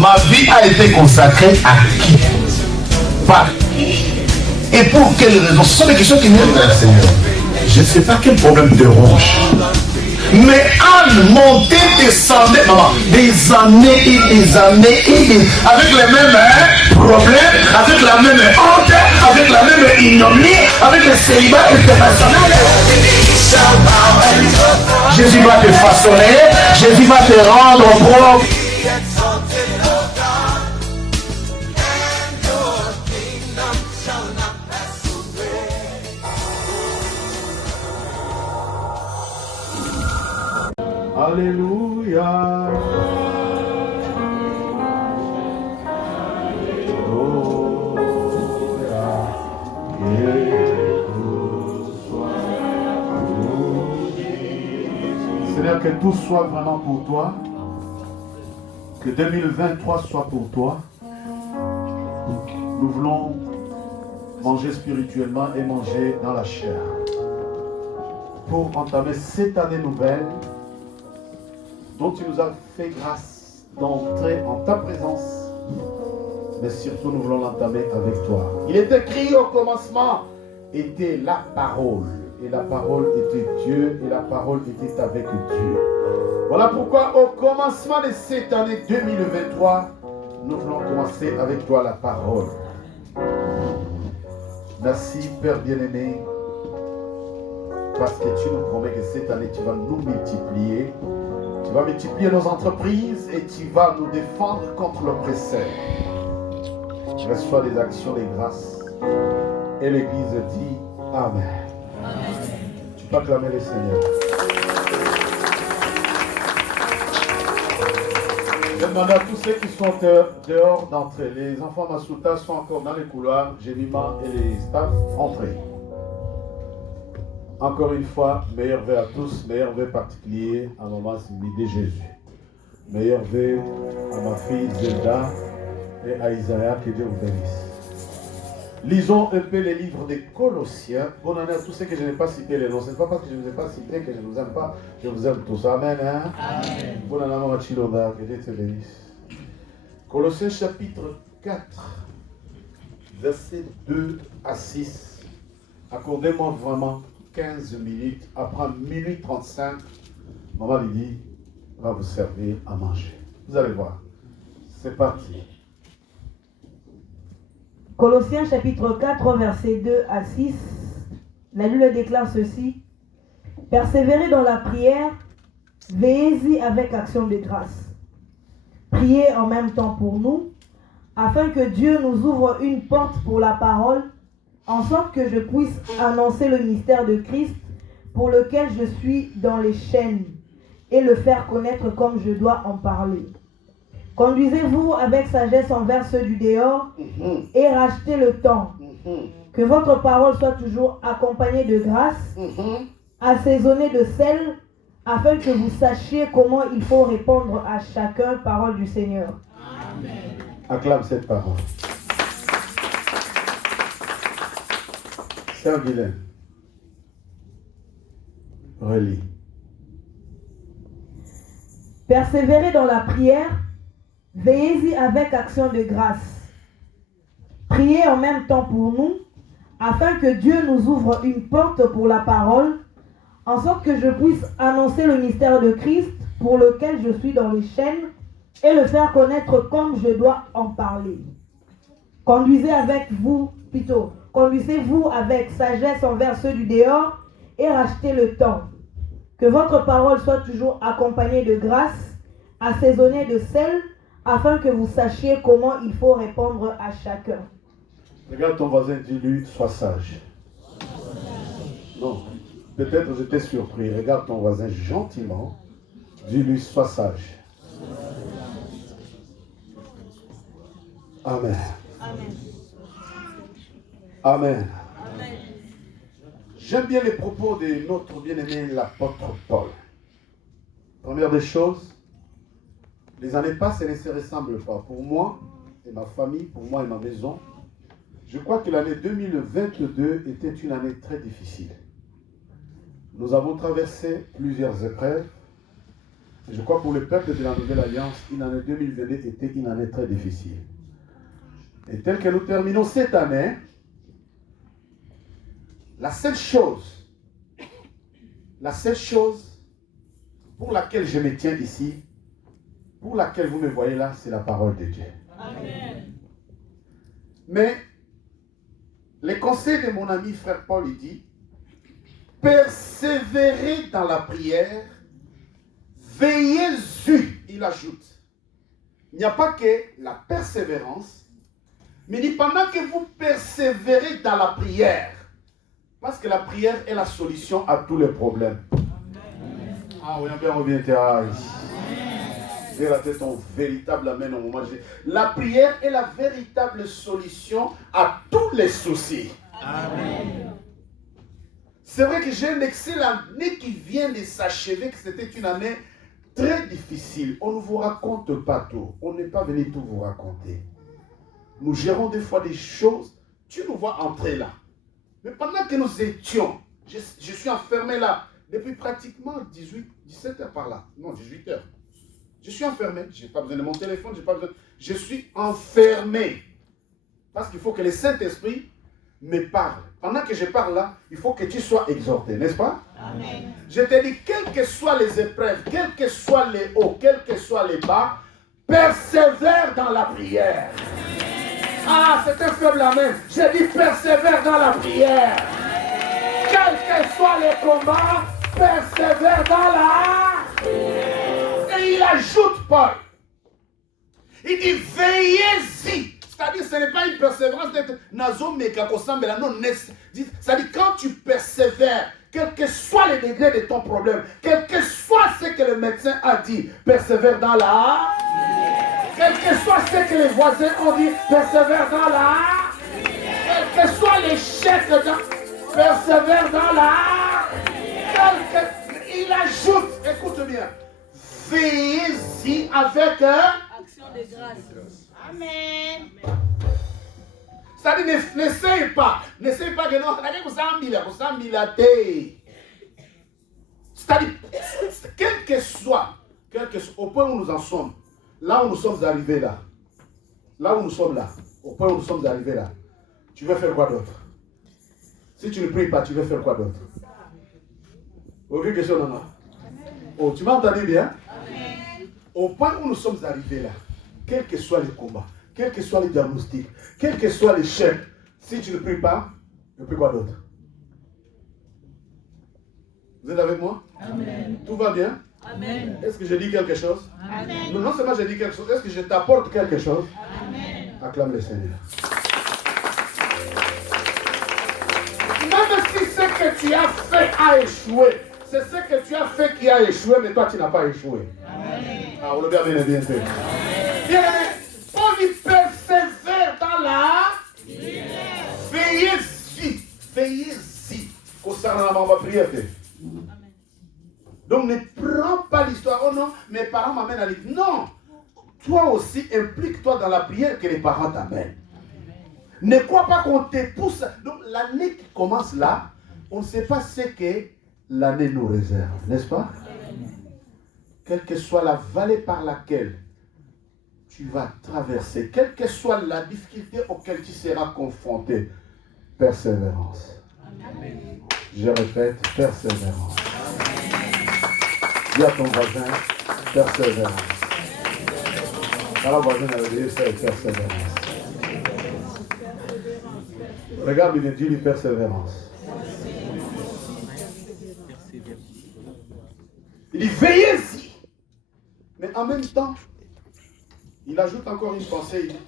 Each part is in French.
Ma vie a été consacrée à qui? Par qui? Et pour quelles raisons? Ce sont des questions qui viennent vers le Seigneur. Je ne sais pas quel problème te ronge. Mais Anne montait, descendait, maman, des années et des années et des, avec les mêmes problèmes, avec la même honte, avec la même ignominie, avec le célibat international. Jésus va te façonner, Jésus va te rendre propre. Alléluia. Seigneur, que tout soit vraiment pour toi. Que 2023 soit pour toi. Nous voulons manger spirituellement et manger dans la chair. Pour entamer cette année nouvelle, dont tu nous as fait grâce d'entrer en ta présence, mais surtout nous voulons l'entamer avec toi. Il est écrit au commencement, était la parole, et la parole était Dieu, et la parole était avec Dieu. Voilà pourquoi au commencement de cette année 2023, nous voulons commencer avec toi la parole. Merci Père bien-aimé, parce que tu nous promets que cette année tu vas nous multiplier. Tu vas multiplier nos entreprises et tu vas nous défendre contre l'oppresseur. Reçois des actions de grâce. Et l'Église dit Amen. Amen. Tu peux acclamer le Seigneur. Je demande à tous ceux qui sont dehors d'entrer. Les enfants Masuta sont encore dans les couloirs. Jemima et les staffs, entrez. Encore une fois, meilleur vœu à tous, meilleur vœu particulier à maman Simide Jésus. Meilleur vœu à ma fille Zelda et à Isaiah, que Dieu vous bénisse. Lisons un peu les livres des Colossiens. Bonne année à tous ceux que je n'ai pas cités les noms. Ce n'est pas parce que je ne vous ai pas cités que je ne vous aime pas. Je vous aime tous. Amen. Hein? Amen. Bonne année à maman Chiloda, que Dieu te bénisse. Colossiens chapitre 4, versets 2 à 6. Accordez-moi vraiment 15 minutes, après 1 minute 35, maman Lydie va vous servir à manger. Vous allez voir. C'est parti. Colossiens chapitre 4, versets 2 à 6. La Bible déclare ceci. Persévérez dans la prière, veillez-y avec action de grâce. Priez en même temps pour nous, afin que Dieu nous ouvre une porte pour la parole, en sorte que je puisse annoncer le mystère de Christ pour lequel je suis dans les chaînes et le faire connaître comme je dois en parler. Conduisez-vous avec sagesse envers ceux du dehors et rachetez le temps. Que votre parole soit toujours accompagnée de grâce, assaisonnée de sel, afin que vous sachiez comment il faut répondre à chacun, parole du Seigneur. Amen. Acclame cette parole. Sœur Guylaine, relis. Persévérez dans la prière, veillez-y avec action de grâce. Priez en même temps pour nous, afin que Dieu nous ouvre une porte pour la parole, en sorte que je puisse annoncer le mystère de Christ pour lequel je suis dans les chaînes et le faire connaître comme je dois en parler. Conduisez-vous avec sagesse envers ceux du dehors et rachetez le temps. Que votre parole soit toujours accompagnée de grâce, assaisonnée de sel, afin que vous sachiez comment il faut répondre à chacun. Regarde ton voisin, dis-lui, sois sage. Non, peut-être j'étais surpris. Regarde ton voisin gentiment, dis-lui, sois sage. Amen. Amen. Amen. Amen. J'aime bien les propos de notre bien-aimé l'apôtre Paul. Première des choses, les années passent et ne se ressemblent pas. Pour moi et ma famille, pour moi et ma maison, je crois que l'année 2022 était une année très difficile. Nous avons traversé plusieurs épreuves. Je crois que pour le peuple de la Nouvelle Alliance, une année 2022 était une année très difficile. Et tel que nous terminons cette année, la seule chose pour laquelle je me tiens ici, pour laquelle vous me voyez là, c'est la parole de Dieu. Amen. Mais les conseils de mon ami frère Paul, il dit, persévérez dans la prière, veillez-y, il ajoute. Il n'y a pas que la persévérance, mais il dit pendant que vous persévérez dans la prière, parce que la prière est la solution à tous les problèmes. Amen. Ah oui, on revient à la tête ton véritable amen au moment. La prière est la véritable solution à tous les soucis. Amen. C'est vrai que j'ai une excellente année qui vient de s'achever, que c'était une année très difficile. On ne vous raconte pas tout. On n'est pas venu tout vous raconter. Nous gérons des fois des choses. Tu nous vois entrer là. Mais pendant que nous étions, je suis enfermé là, depuis pratiquement 17 heures par là. Non, 18 heures. Je suis enfermé. Je n'ai pas besoin de mon téléphone. Je suis enfermé. Parce qu'il faut que le Saint-Esprit me parle. Pendant que je parle là, il faut que tu sois exhorté, n'est-ce pas? Amen. Je te dis, quelles que soient les épreuves, quels que soient les hauts, quels que soient les bas, persévère dans la prière. Ah, c'est un faible amen. J'ai dit persévère dans la prière. Quels que soient les combats, persévère dans la prière. Et il ajoute Paul. Il dit veillez-y. C'est-à-dire ce n'est pas une persévérance d'être nazo mekakosambela. Non, c'est-à-dire quand tu persévères, quel que soit le degré de ton problème, quel que soit ce que le médecin a dit, persévère dans la quel que soit ce que les voisins ont dit, persévère dans la quel que soit l'échec, persévère dans la il ajoute, écoute bien, veillez-y avec action de grâce. Amen. C'est-à-dire, n'essaye pas que non, c'est-à-dire, quel que soit, au point où nous en sommes, là où nous sommes arrivés là, au point où nous sommes arrivés là, tu veux faire quoi d'autre? Si tu ne pries pas, tu veux faire quoi d'autre? Aucune question, non? Oh, tu m'as entendu bien? Amen. Au point où nous sommes arrivés là, quel que soit le combat, quel que soit les diagnostics, quel que soit l'échec, si tu ne pries pas, tu ne pries quoi d'autre? Vous êtes avec moi? Amen. Tout va bien? Amen. Est-ce que je dis quelque chose? Amen. Non seulement je dis quelque chose, est-ce que je t'apporte quelque chose? Amen. Acclame le Seigneur. Même si ce que tu as fait a échoué, c'est ce que tu as fait qui a échoué, mais toi tu n'as pas échoué. Amen. Ah, on le bien fait. On y persévère dans la veillez-y. Veillez-y. On va prier. Donc ne prends pas l'histoire. Oh non, mes parents m'amènent à l'église. Non. Toi aussi, implique-toi dans la prière que les parents t'amènent. Ne crois pas qu'on te pousse. Donc l'année qui commence là, on ne sait pas ce que l'année nous réserve, n'est-ce pas? Quelle que soit la vallée par laquelle tu vas traverser, quelle que soit la difficulté auquel tu seras confronté, persévérance. Amen. Je répète, persévérance. Dis à ton voisin, persévérance. Alors, voisin, c'est persévérance. Regarde, il dit persévérance. Il dit veillez-y. Mais en même temps, il ajoute encore une pensée. Il dit,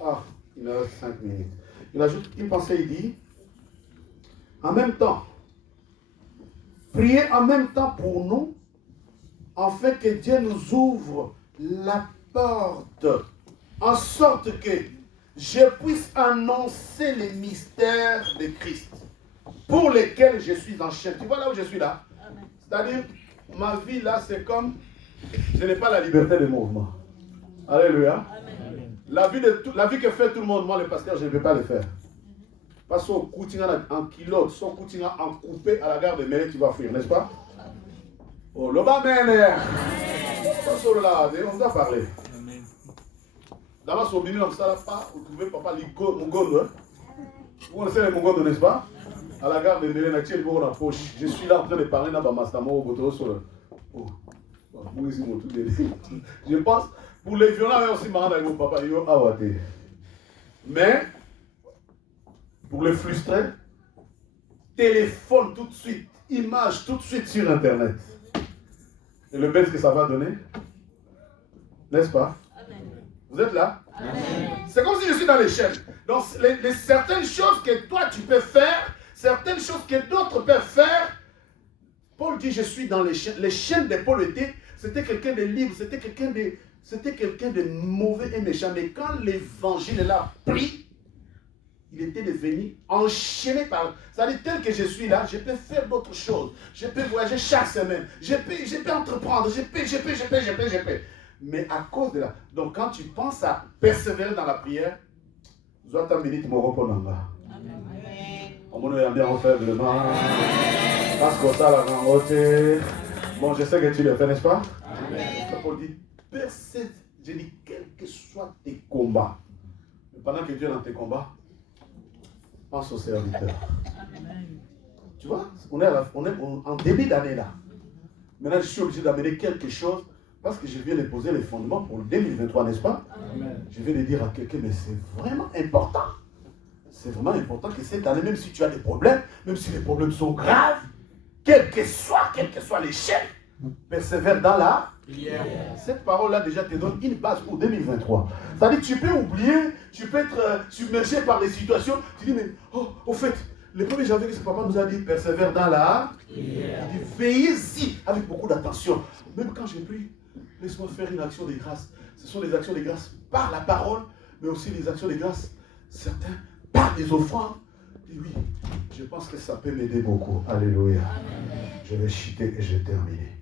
il me reste 5 minutes. Il ajoute une pensée, il dit, en même temps, priez en même temps pour nous, afin que Dieu nous ouvre la porte, en sorte que je puisse annoncer les mystères de Christ, pour lesquels je suis en chaîne. Tu vois là où je suis là? C'est-à-dire, ma vie là, c'est comme, je n'ai pas la liberté de mouvement. Alléluia. Amen. La vie que fait tout le monde, moi le pasteur, je ne vais pas le faire. Parce qu'au Koutinga en kilote, son Koutinga en coupé à la gare de Mélé, tu vas fuir, n'est-ce pas? Oh, le bas, On doit parler. D'abord, sur le milieu, ça là pas, vous trouvez papa Mongondo. Vous connaissez les Mongondo, n'est-ce pas? À la gare de Mélénachi, il la poche. Je suis là en train de parler dans Mastamo au Boto sur le. Oh, je pense, pour les violents, mais aussi marrant avec mon papa, yo awate. Mais, pour les frustrés, téléphone tout de suite, image tout de suite sur Internet. Et le best que ça va donner, n'est-ce pas? Amen. Vous êtes là? C'est comme si je suis dans les chaînes. Donc, certaines choses que toi tu peux faire, certaines choses que d'autres peuvent faire, Paul dit, je suis dans les chaînes. Les chaînes de Paul c'était quelqu'un de libre, c'était quelqu'un de mauvais et méchant. Mais quand l'évangile l'a pris, il était devenu enchaîné par... C'est-à-dire, tel que je suis là, je peux faire d'autres choses. Je peux voyager chaque semaine. Je peux entreprendre. Je peux. Mais à cause de là... Donc, quand tu penses à persévérer dans la prière, Zoata minute mon repos dans là. On va bien refaire de main. Parce que ça, la rencontre. Bon, je sais que tu le fais, n'est-ce pas? Paul dit, persévère. Je dis, quels que soient tes combats. Mais pendant que tu es dans tes combats, pense au serviteur. Tu vois, on est en début d'année là. Maintenant, je suis obligé d'amener quelque chose parce que je viens de poser les fondements pour le 2023, n'est-ce pas? Amen. Je vais le dire à quelqu'un, mais c'est vraiment important. C'est vraiment important que cette année, même si tu as des problèmes, même si les problèmes sont graves, quel que soit l'échec, persévère dans la prière. Cette parole-là déjà te donne une base pour 2023. C'est-à-dire que tu peux oublier, tu peux être submergé par les situations. Tu dis, mais au fait, le 1er janvier que ce papa nous a dit, persévère dans la prière. Il dit, veillez-y avec beaucoup d'attention. Même quand j'ai pris, laisse-moi faire une action de grâce. Ce sont des actions de grâce par la parole, mais aussi des actions de grâce, certains par des offrandes. Et oui, je pense que ça peut m'aider beaucoup. Alléluia. Amen. Je vais chuter et je vais terminer.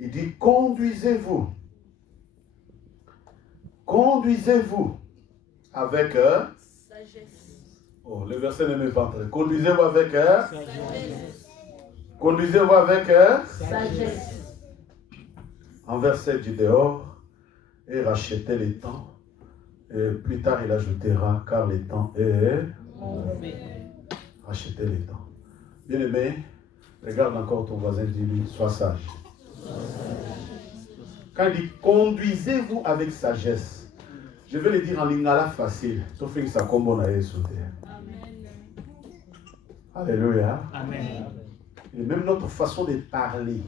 Il dit, conduisez-vous avec sagesse. Oh, le verset ne m'est pas entré. Conduisez-vous avec sagesse. Conduisez-vous avec sagesse. En verset du dehors, et rachetez les temps. Et plus tard, il ajoutera, car les temps est mauvais. Rachetez les temps. Bien aimé, regarde encore ton voisin, dis-lui, sois sage. Quand il dit conduisez-vous avec sagesse, je vais le dire en lingala facile, sauf que ça combo na sauter. Alléluia. Amen. Et même notre façon de parler.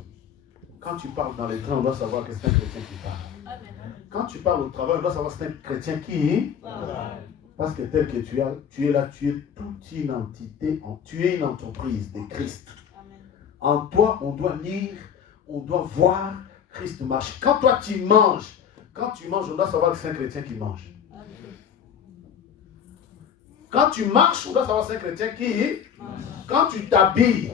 Quand tu parles dans les trains, on doit savoir que c'est un chrétien qui parle. Amen. Quand tu parles au travail, on doit savoir que c'est un chrétien qui parle. Parce que tel que tu es là, tu es toute une entité, tu es une entreprise de Christ. Amen. En toi, on doit lire, on doit voir Christ marche. Quand toi tu manges, on doit savoir que c'est un chrétien qui mange. Amen. Quand tu marches, on doit savoir que c'est un chrétien qui mange. Quand tu t'habilles,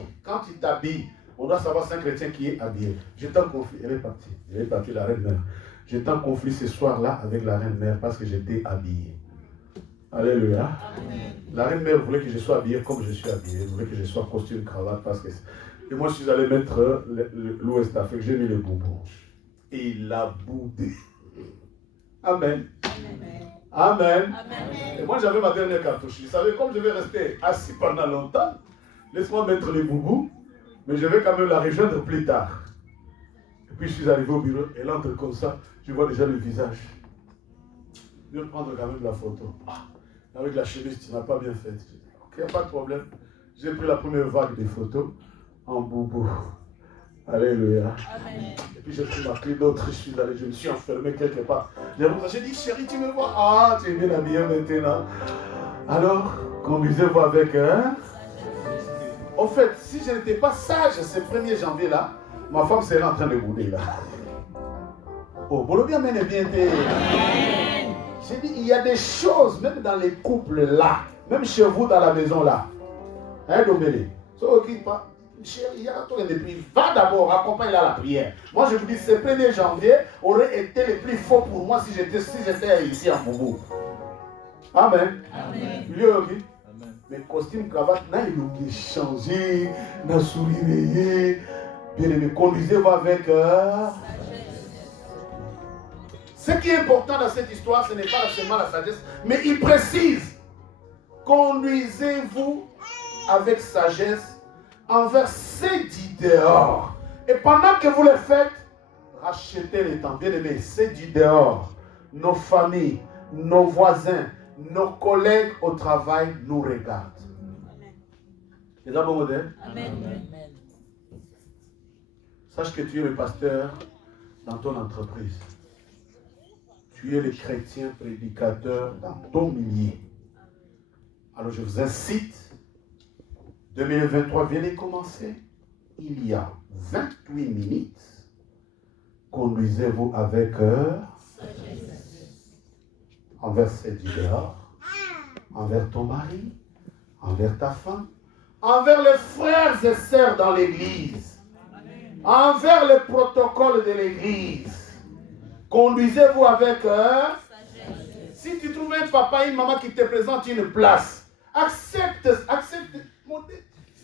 on doit savoir que c'est un chrétien qui est habillé. J'étais en conflit, elle est partie la reine mère. J'étais en conflit ce soir-là avec la reine mère parce que j'étais habillé. Alléluia. Amen. La reine mère voulait que je sois habillé comme je suis habillé. Elle voulait que je sois costume, cravate parce que... Et moi, je suis allé mettre l'Ouest Afrique. J'ai mis le boubou. Et il l'a boudé. Amen. Amen. Amen. Et moi, j'avais ma dernière cartouche. Je savais, comme je vais rester assis pendant longtemps, laisse-moi mettre le boubou, mais je vais quand même la rejoindre plus tard. Et puis, je suis arrivé au bureau. Elle entre comme ça. Je vois déjà le visage. Je vais prendre quand même la photo. Avec la chemise, tu n'as pas bien fait. Ok, il n'y a pas de problème. J'ai pris la première vague des photos en boubou. Alléluia. Amen. Et puis j'ai pris ma clé d'autre, je me suis enfermé quelque part. J'ai dit, chérie, tu me vois? Ah, tu es bien habillé maintenant. Alors, conduisez-vous avec Au fait, si je n'étais pas sage ce 1er janvier là, ma femme serait en train de bouder là. Oh, bon, bien, bien, bien. J'ai dit, il y a des choses, même dans les couples là, même chez vous dans la maison là. Hein, Dombélé? Chérie, va d'abord, accompagne-la à la prière. Moi, je vous dis, ce 1er janvier aurait été le plus fort pour moi si j'étais ici en Boubou. Amen. Amen. Amen. Mais costume, cravate, il a changé, il a sourire. Bien aimé, conduisez-vous avec Ce qui est important dans cette histoire, ce n'est pas seulement la sagesse, mais il précise, conduisez-vous avec sagesse envers ces dits dehors. Et pendant que vous le faites, rachetez les temps. Bien aimés, ces dits dehors, nos familles, nos voisins, nos collègues au travail nous regardent. C'est ça bon modèle? Amen. Sache que tu es le pasteur dans ton entreprise. Tu es le chrétien prédicateur dans ton milieu. Alors je vous incite, 2023 vient de commencer. Il y a 28 minutes. Conduisez-vous avec envers ces dehors, envers ton mari, envers ta femme, envers les frères et sœurs dans l'église, envers le protocole de l'église. Conduisez-vous avec si tu trouves un papa et une maman qui te présentent une place, accepte. Ça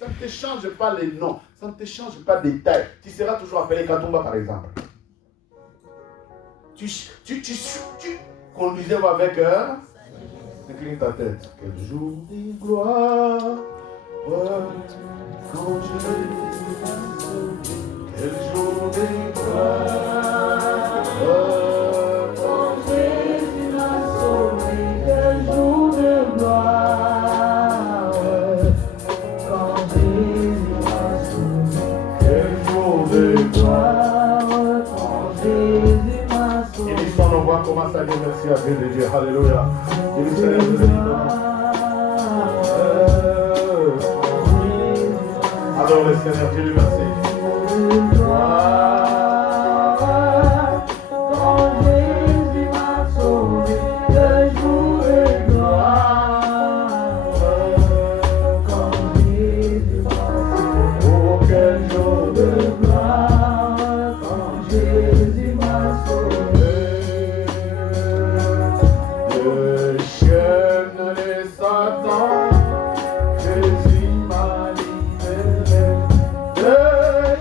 ne te change pas les noms, ça ne te change pas les détails. Tu seras toujours appelé Katumba par exemple. Tu conduisez-vous avec incline ta tête. Quel jour de gloire, quand je quel jour de gloire, quand Jésus m'a sauvé. Quel jour de gloire, quand Jésus m'a sauvé. Quel jour de gloire, quand Jésus m'a sauvé. Et l'histoire, on voit comment ça dit merci à Dieu de Dieu. Alléluia. Et le Seigneur nous dit adore le Seigneur, Dieu lui merci. Quand Jésus m'a sauvé, le jour de gloire. Quand Jésus m'a sauvé, oh quel jour de gloire. Quand Jésus m'a sauvé, de chaînes de Satan, Jésus m'a libéré. De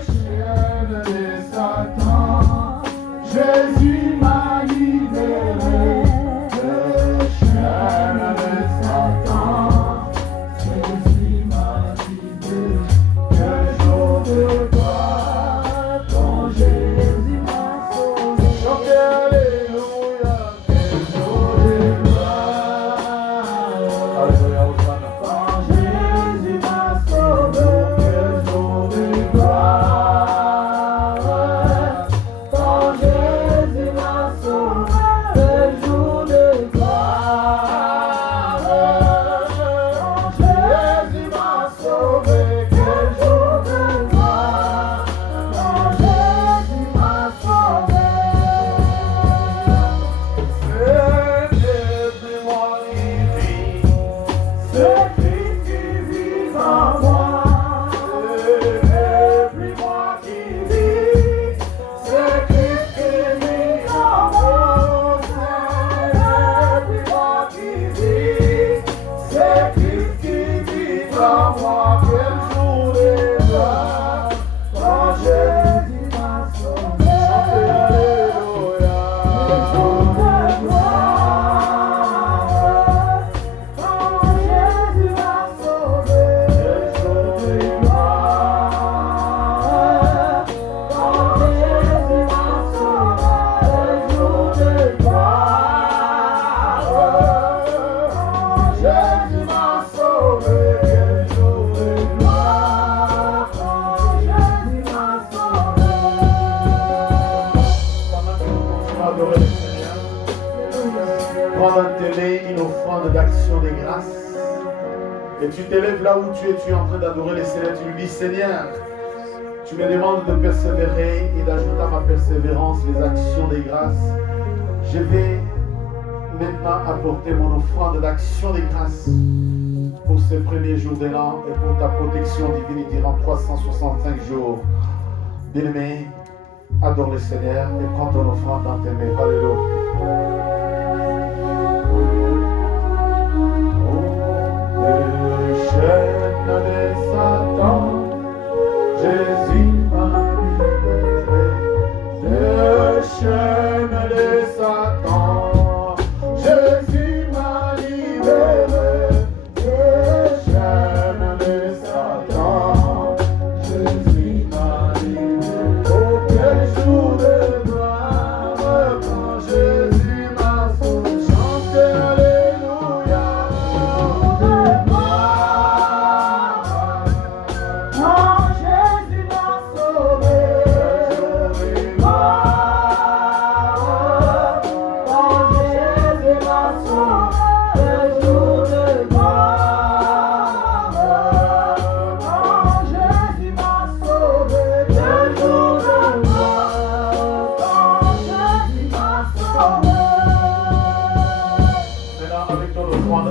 chaînes de Satan, Jésus m'a libéré. De chaînes de Satan, Jésus m'a libéré. Quel jour de gloire, quand Jésus m'a sauvé. Chantez Alléluia, quel jour de gloire. Alléluia, Hosanna. Quand Jésus m'a sauvé, quel jour de gloire. Quand Jésus m'a sauvé, quel jour de gloire. Quand Jésus m'a sauvé, quel jour de gloire. Quand Jésus m'a sauvé, c'est plus moi qui vis, c'est Christ qui vit en moi. C'est plus moi qui vis, c'est Christ qui vit en moi. C'est plus moi qui vis, c'est Christ qui vit en moi. Quel jour de gloire, quand Jésus m'a sauvé. Chantez Alléluia. Quel jour de gloire, quand Jésus m'a sauvé. Quel jour de gloire, quand Jésus m'a sauvé. Quel jour de gloire, quand Jésus m'a sauvé. Quel jour de gloire, quand Jésus m'a sauvé. Pendant que nous continuons à adorer le Seigneur, prends dans tes mains une offrande d'action de grâce. Et tu t'élèves là où tu es en train d'adorer le Seigneur. Tu lui dis, Seigneur, tu me demandes de persévérer et d'ajouter à ma persévérance les actions de grâce. Je vais maintenant apporter mon offrande d'action de grâce pour ces premiers jours de l'an et pour ta protection divine durant 365 jours. Bien-aimé, adore le Seigneur et prends ton offrande dans tes mains. Alléluia. De chaînes de Satan, Jésus m'a libéré. De chaînes de Satan.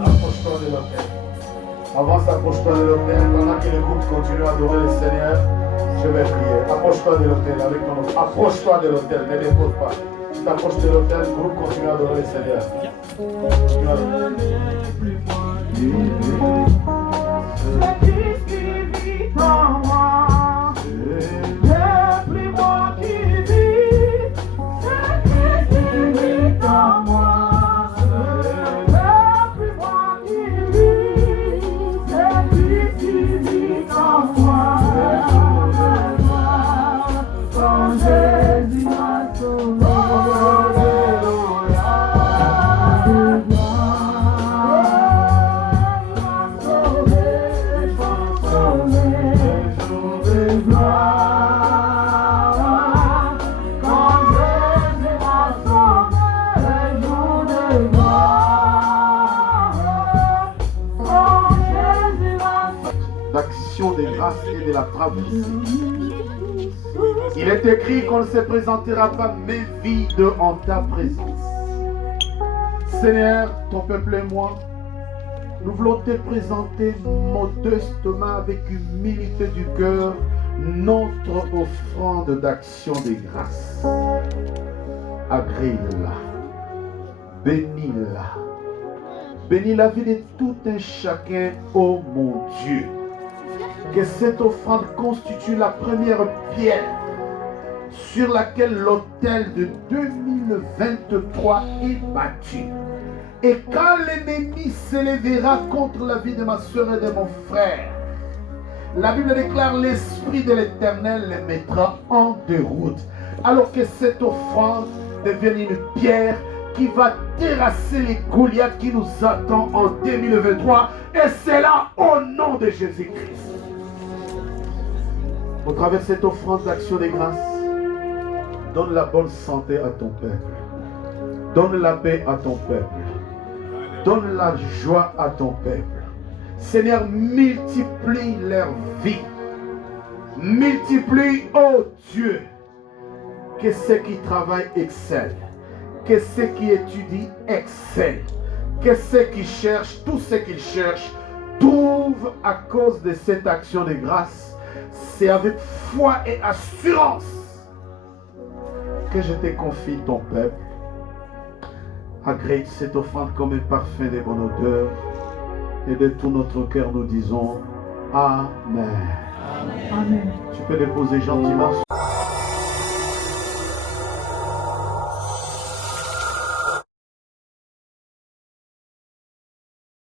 approche-toi de l'autel. Avance, approche-toi de l'autel. Pendant que le groupe continue à adorer le Seigneur, je vais prier. Approche-toi de l'autel avec ton nom. Approche-toi de l'autel, ne dépose pas. Tu t'approches de l'autel, le groupe continue à adorer le Seigneur. D'action de grâce et de la traversée. Il est écrit qu'on ne se présentera pas mais vide en ta présence. Seigneur, ton peuple et moi, nous voulons te présenter modestement avec humilité du cœur notre offrande d'action de grâce. Agrée-la, bénis-la, bénis la vie de tout un chacun, ô mon Dieu. Que cette offrande constitue la première pierre sur laquelle l'autel de 2023 est battu. Et quand l'ennemi s'élèvera contre la vie de ma soeur et de mon frère, la Bible déclare l'Esprit de l'Éternel les mettra en déroute. Alors que cette offrande devienne une pierre qui va terrasser les Goliaths qui nous attendent en 2023. Et c'est là au nom de Jésus-Christ. Au travers de cette offrande d'action de grâce, donne la bonne santé à ton peuple. Donne la paix à ton peuple. Donne la joie à ton peuple. Seigneur, multiplie leur vie. Multiplie, oh Dieu, que ceux qui travaillent excellent. Que ceux qui étudient excellent. Que ceux qui cherchent, tous ceux qui cherchent, trouvent à cause de cette action de grâce. C'est avec foi et assurance que je te confie ton peuple. Agrée cette offrande comme un parfum de bonne odeur. Et de tout notre cœur nous disons Amen. Amen. Tu peux déposer gentiment.